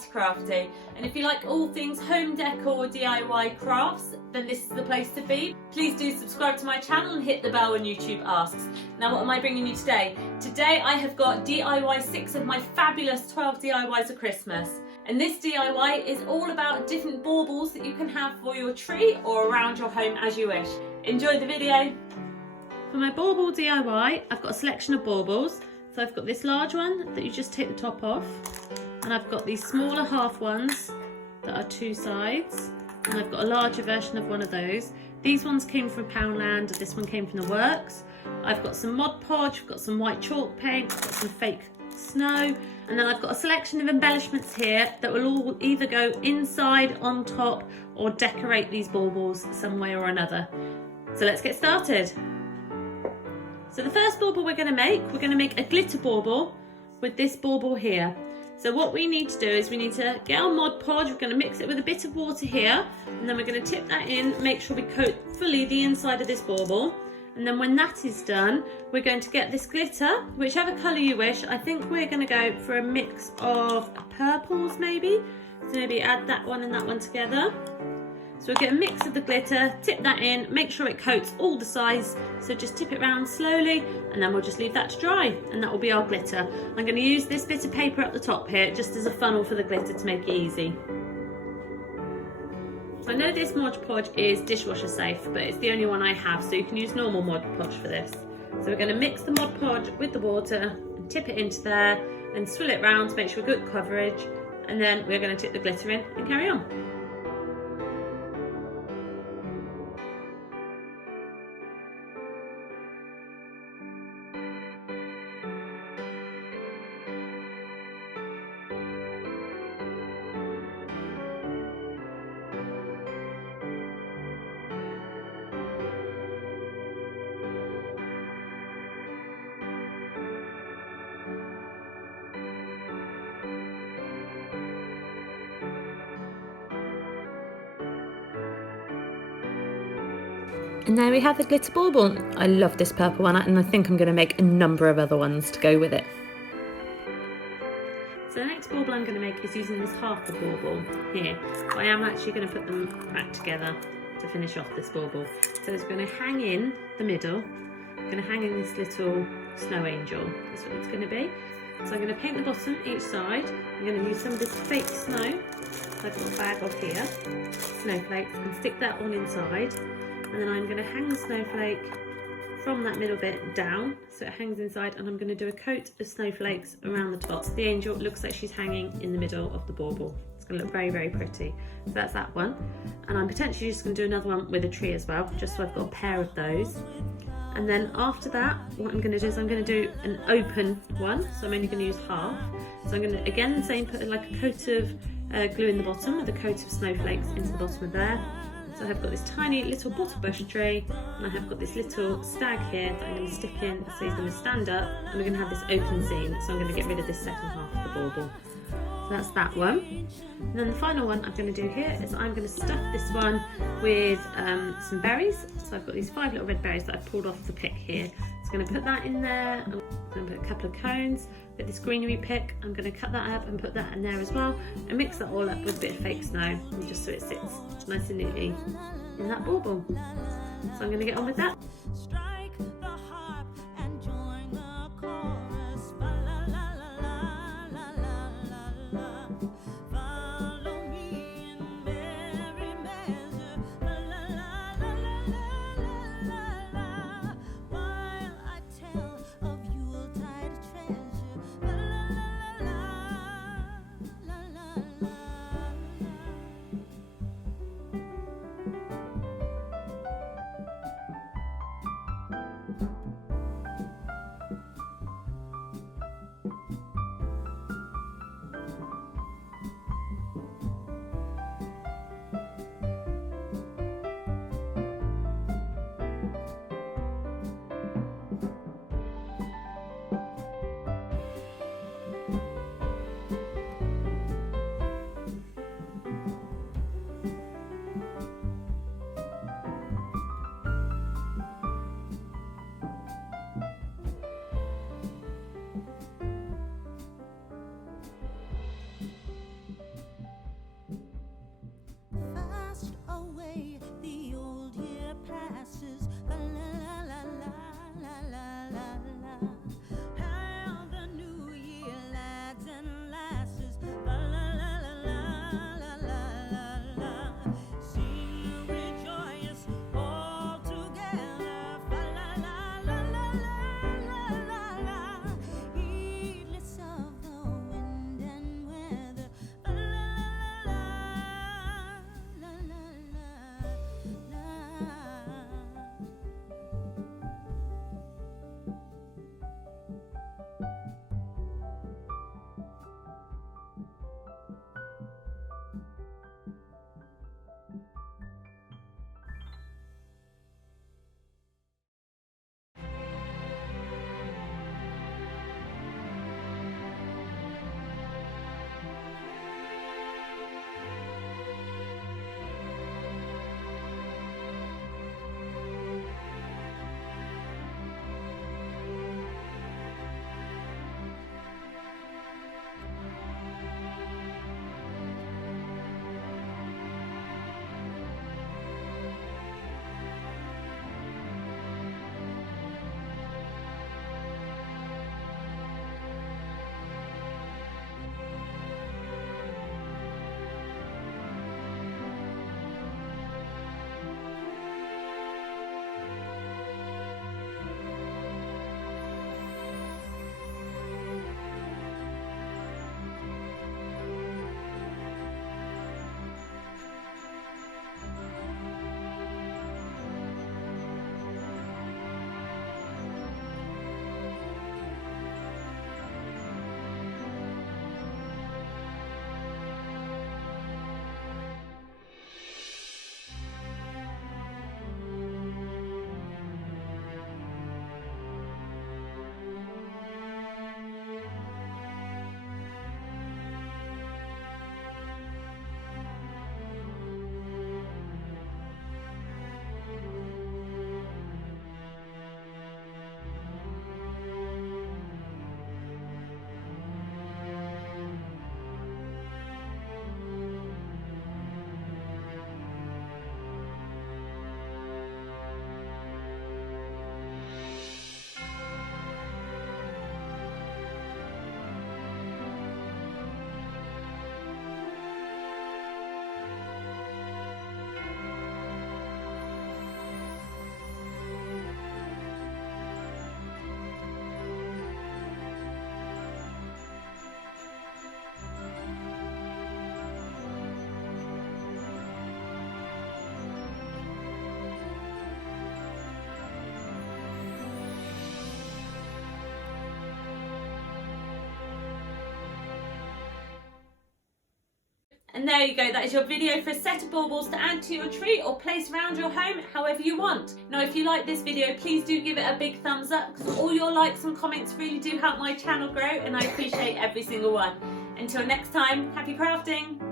SilverPenguinArtyCrafty, and if you like all things home decor DIY crafts, then this is the place to be. Please do subscribe to my channel and hit the bell when YouTube asks. Now what am I bringing you today? Today I have got DIY 6 of my fabulous 12 DIYs of Christmas. And this DIY is all about different baubles that you can have for your tree or around your home as you wish. Enjoy the video. For my bauble DIY, I've got a selection of baubles. So I've got this large one that you just take the top off, and I've got these smaller half ones that are 2 sides, and I've got a larger version of one of those. These ones came from Poundland, this one came from the works. I've got some Mod Podge, I've got some white chalk paint, I've got some fake snow, and then I've got a selection of embellishments here that will all either go inside, on top, or decorate these baubles some way or another. So let's get started. So the first bauble we're going to make a glitter bauble with this bauble here. So what we need to do is we need to get our Mod Podge, we're going to mix it with a bit of water here, and then we're going to tip that in, make sure we coat fully the inside of this bauble. And then when that is done, we're going to get this glitter, whichever colour you wish. I think we're going to go for a mix of purples maybe. So maybe add that one and that one together. So we'll get a mix of the glitter, tip that in, make sure it coats all the sides. So just tip it around slowly, and then we'll just leave that to dry, and that will be our glitter. I'm going to use this bit of paper at the top here, just as a funnel for the glitter to make it easy. So I know this Mod Podge is dishwasher safe, but it's the only one I have, so you can use normal Mod Podge for this. So we're going to mix the Mod Podge with the water, and tip it into there, and swill it round to make sure we've got good coverage, and then we're going to tip the glitter in and carry on. And there we have the glitter bauble. I love this purple one, and I think I'm going to make a number of other ones to go with it. So the next bauble I'm going to make is using this half the bauble here. But I am actually going to put them back together to finish off this bauble. So it's going to hang in the middle. I'm going to hang in this little snow angel. That's what it's going to be. So I'm going to paint the bottom each side. I'm going to use some of this fake snow I've got a bag of here, snowflakes, and stick that all inside. And then I'm going to hang the snowflake from that middle bit down so it hangs inside, and I'm going to do a coat of snowflakes around the top. The angel looks like she's hanging in the middle of the bauble. It's going to look very, very pretty. So that's that one. And I'm potentially just going to do another one with a tree as well, just so I've got a pair of those. And then after that, what I'm going to do is I'm going to do an open one, so I'm only going to use half. So I'm going to, again, the same, put like a coat of glue in the bottom with a coat of snowflakes into the bottom of there. So I've got this tiny little bottle bush tree, and I have got this little stag here that I'm going to stick in, so he's going to stand up, and we're going to have this open seam. So I'm going to get rid of this second half of the bauble. So that's that one. And then the final one I'm going to do here is I'm going to stuff this one with some berries. So I've got these 5 little red berries that I've pulled off the pick here. So I'm going to put that in there. I'm going to put a couple of cones with this greenery pick. I'm going to cut that up and put that in there as well, and mix that all up with a bit of fake snow, and just so it sits nice and neatly in that bauble. So I'm going to get on with that. And there you go, that is your video for a set of baubles to add to your tree or place around your home however you want. Now if you like this video, please do give it a big thumbs up, because all your likes and comments really do help my channel grow, and I appreciate every single one. Until next time, happy crafting!